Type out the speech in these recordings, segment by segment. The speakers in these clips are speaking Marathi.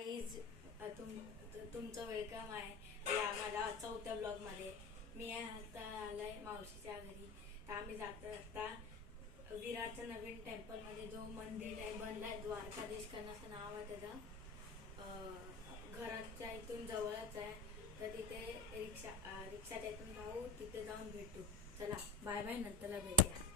गाईज तुमचं वेलकम आहे या माझ्या चौथ्या ब्लॉगमध्ये. मी आता आलाय मावशीच्या घरी. तर आम्ही आता विरारच्या नवीन टेम्पलमध्ये जो मंदिर आहे बनलाय, द्वारकाधीश असं नाव आहे त्याचं. घराच्या इथून जवळच आहे. तर तिथे रिक्षा त्यातून जाऊ, तिथे जाऊन भेटू. चला बाय बाय, नंतरला भेटूया.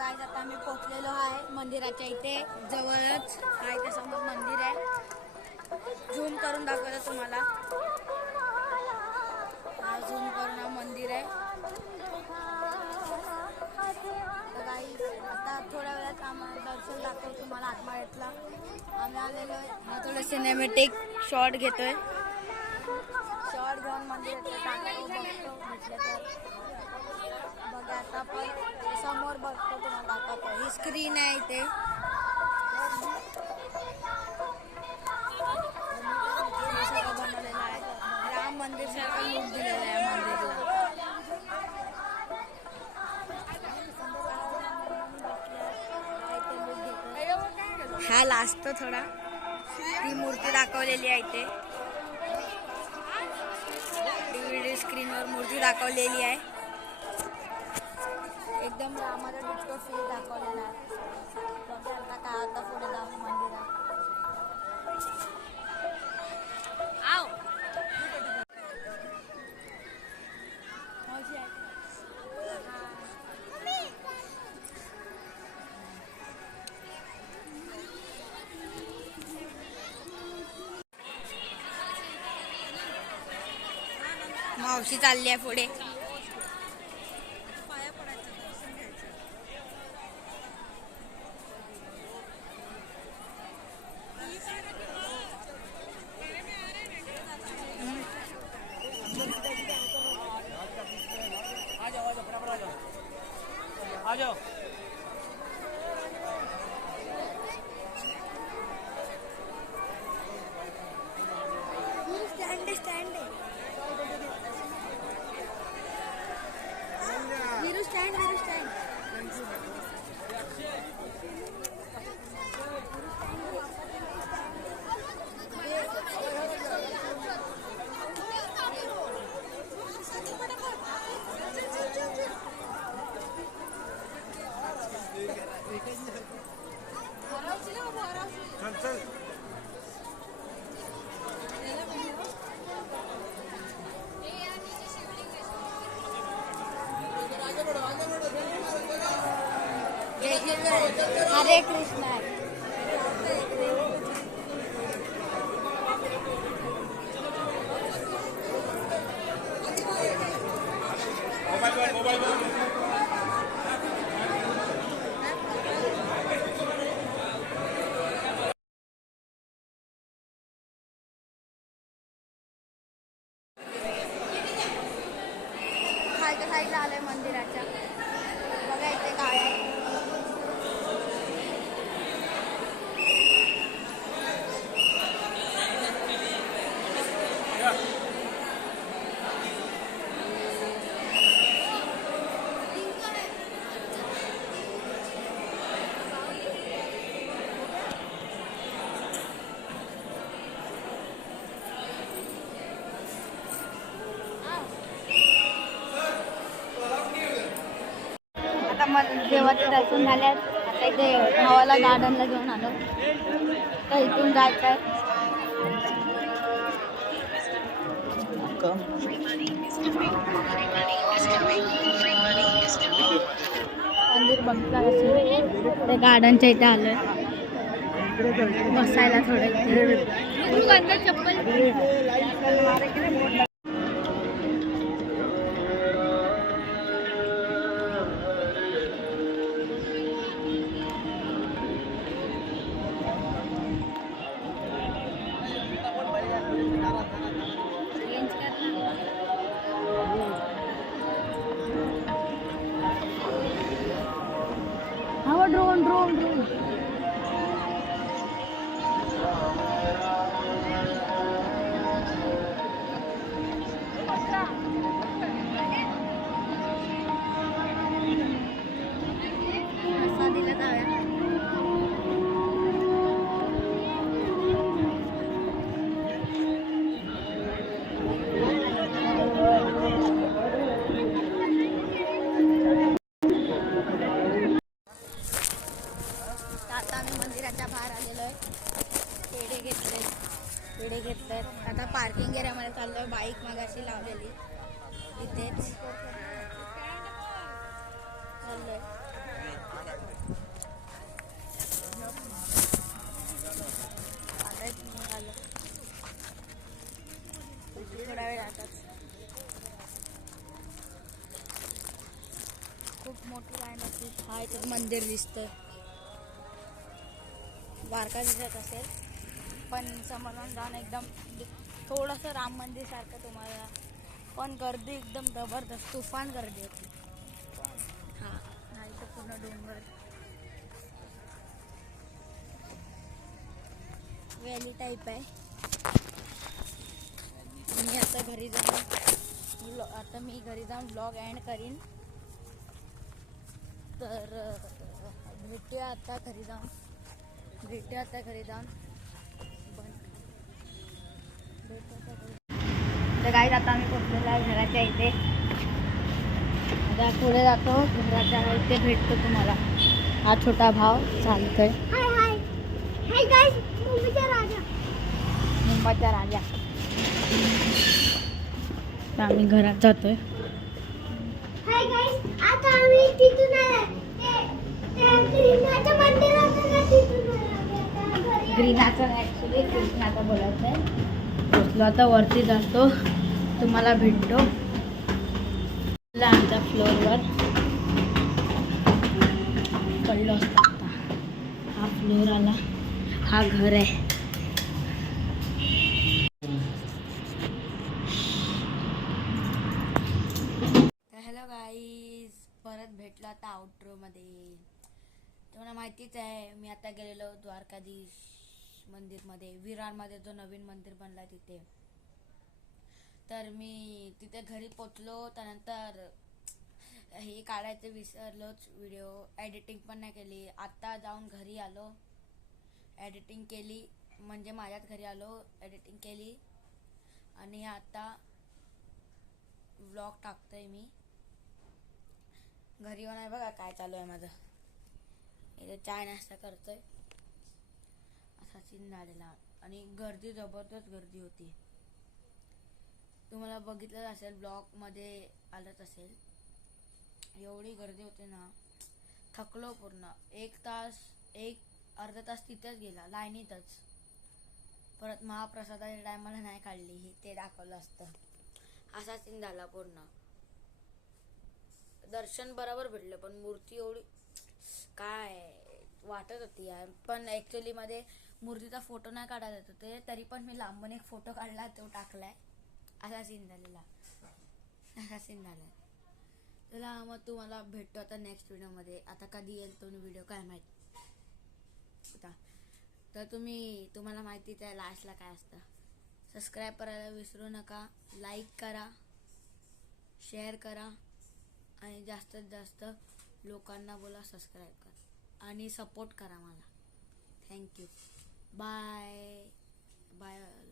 आता आम्ही पोहोचलेलो आहे मंदिराच्या इथे. जवळच आहे त्यासमोर मंदिर आहे. झूम करून दाखवतो तुम्हाला. हा झूम करून हा मंदिर आहे. तर आता थोड्या वेळात आम्हाला दर्शन दाखवतो तुम्हाला आत्माळ्यातला. आम्ही आलेलो आहे. हा थोडं सिनेमॅटिक शॉट घेतोय. शॉट घेऊन मंदिरात बघतो म्हटलं तर बघा. आता पण समोर बघतो तुम्हाला दाखवतो. ही स्क्रीन आहे इथे. सगळं बनवलेलं आहे. राम मंदिर सारखं लूक दिलेलं आहे मंदिरला. हा लास्ट थोडा ती मूर्ती दाखवलेली आहे इथे. DVD स्क्रीनवर मूर्ती दाखवलेली आहे. एकदम रामाचा डिस्को फील दाखवलेला आहे. बघा आता काय आता पुढे जाऊन मंदिरात. मावशी चालली आहे पुढे. आ जाओ. स्टैंड है. वीरू स्टैंड. चल हरे कृष्णा. खालच्या साईडला आलोय मंदिराच्या. बघा इथे काय आहे. देवाचे दर्शन झाल्यात. आता इथे भावाला गार्डनला घेऊन आलो, तर इथून जायचं आहे. मंदिर बघता असेल ते गार्डनच्या इथे आलोय बसायला थोडं इथे. चप्पल ड्रोन ड्रोन ड्रोन असा दिला जाऊया. आता आम्ही मंदिराच्या बाहेर आलेलो आहे. पेढे घेतले. आता पार्किंग एरियामध्ये चाललोय. बाईक मगाशी लावलेली इथेच चाललोय. थोडा वेळ जातात. खूप मोठी लाईन असते. हा इथं मंदिर दिसतंय. बारका दिसत असेल पण समोरून जाऊन एकदम थोडंसं राम मंदिर सारखं तुम्हाला, पण गर्दी एकदम जबरदस्त तुफान गर्दी होती. हा नाही तर पूर्ण डोंगर व्हॅली टाईप आहे. मी आता घरी जाऊन ब्लॉग एंड करीन. तर भेटूया आता घरी जाऊन. तर गाईज आता आम्ही पोचलेलो आहे घराच्या इथे. आता पुढे जातो. घराच्या इथे भेटतो तुम्हाला. हा छोटा भाव चालतोय. मुंबईचा राजा. तर आम्ही घरात जातोय. आता आम्ही तिथून ग्रीनाचं ॲक्च्युली कृष्णाचं बोलायचं आहे. पोचलो आता वरती जातो. तुम्हाला भेटतो आमच्या फ्लोअरवर. कळलं असतं आता. हा फ्लोअर आला. हा घर आहे. हॅलो गाईज, परत भेटलो आता आउट्रोमध्ये. तुम्हाला माहितीच आहे मी आता गेलेलो द्वारकाधीश मंदिरमध्ये, विरारमध्ये जो नवीन मंदिर बनला तिथे. तर मी तिथे घरी पोचलो. त्यानंतर हे काढायचं विसरलोच. व्हिडिओ एडिटिंग पण नाही केली. आत्ता जाऊन घरी आलो, एडिटिंग केली. म्हणजे माझ्याच घरी आलो, एडिटिंग केली आणि आता व्लॉग टाकतोय मी. घरी येऊन आहे बघा काय चालू आहे माझं. इथे चाय नाश्ता करतोय. असा सीन झालेला. आणि गर्दी जबरदस्त गर्दी होती. तुम्हाला बघितलं असेल, ब्लॉगमध्ये आलंच असेल. एवढी गर्दी होती ना, थकलो पूर्ण. अर्धा तास तिथेच गेला लाईनीतच. परत महाप्रसादाच्या टायमाला नाही काढली, ते दाखवलं असतं. असा सीन झाला पूर्ण. दर्शन बरोबर भेटलं पण मूर्ती एवढी काय वाटत होती यार. पण ॲक्च्युली मध्ये मूर्तीचा फोटो नाही काढायला येत होते, तरी पण मी लांबून एक फोटो काढला, तो टाकलाय. असा सीन झाला. चला मग तुम्हाला भेटतो आता नेक्स्ट व्हिडिओमध्ये. आता कधी येईल तो व्हिडिओ काय माहिती आता. तर तुम्हाला माहिती आहे लास्टला काय असतं. सबस्क्राईब करायला विसरू नका, लाईक करा, शेअर करा आणि जास्तीत जास्त लोकांना बोला सबस्क्राईब करा आणि सपोर्ट करा मला. थँक्यू. Bye bye.